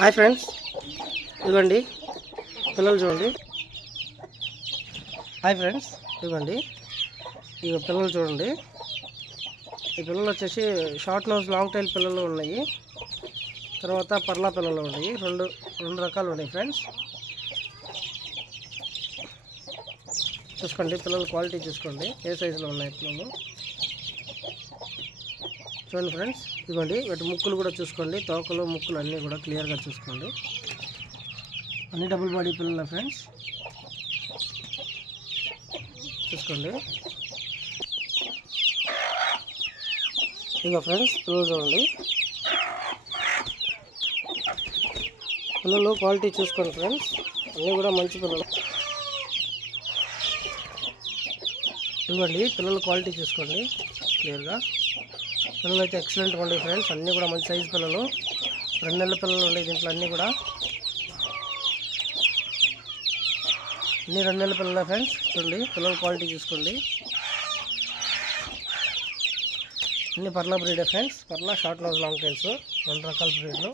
Hi friends. ఇదిగోండి. పిల్లలు చూడండి. Hi friends. ఇదిగోండి. ఇక పిల్లలు చూడండి. ఈ పిల్లలు వచ్చేసి షార్ట్ నోస్ లాంగ్ టైల్ పిల్లలు ఉన్నాయి. తర్వాత పర్లా పిల్లలు ఉన్నాయి. రెండు రెండు రకాలు ఉన్నాయి ఫ్రెండ్స్. చూసుకోండి పిల్లల క్వాలిటీ చూసుకోండి. ఏ సైజులో ఉన్నాయి పిల్లలు? చూడండి ఫ్రెండ్స్ ఇదిగోండి వీటి ముక్కులు కూడా చూసుకోండి తోకలు ముక్కులు అన్నీ కూడా క్లియర్గా చూసుకోండి. అన్ని డబుల్ బాడీ పిల్లల ఫ్రెండ్స్. చూసుకోండి. ఇక ఫ్రెండ్స్ పిల్లలు చూడండి పిల్లలు క్వాలిటీ చూసుకోండి ఫ్రెండ్స్. అన్నీ కూడా మంచి పిల్లలు. ఇవ్వండి పిల్లల క్వాలిటీ చూసుకోండి క్లియర్గా పిల్లలు అయితే ఎక్సలెంట్గా ఉండేవి ఫ్రెండ్స్ అన్నీ కూడా మంచి సైజు పిల్లలు. రెండు నెలల పిల్లలు ఉండే దీంట్లో అన్నీ కూడా. అన్ని రెండు నెలల పిల్లల ఫ్రెండ్స్ చూడండి పిల్లల క్వాలిటీ చూసుకోండి. అన్ని పర్లా బ్రీడే ఫ్రెండ్స్ పర్లా షార్ట్ నోజ్ లాంగ్ టైల్స్ రెండు రకాల బ్రీడ్లు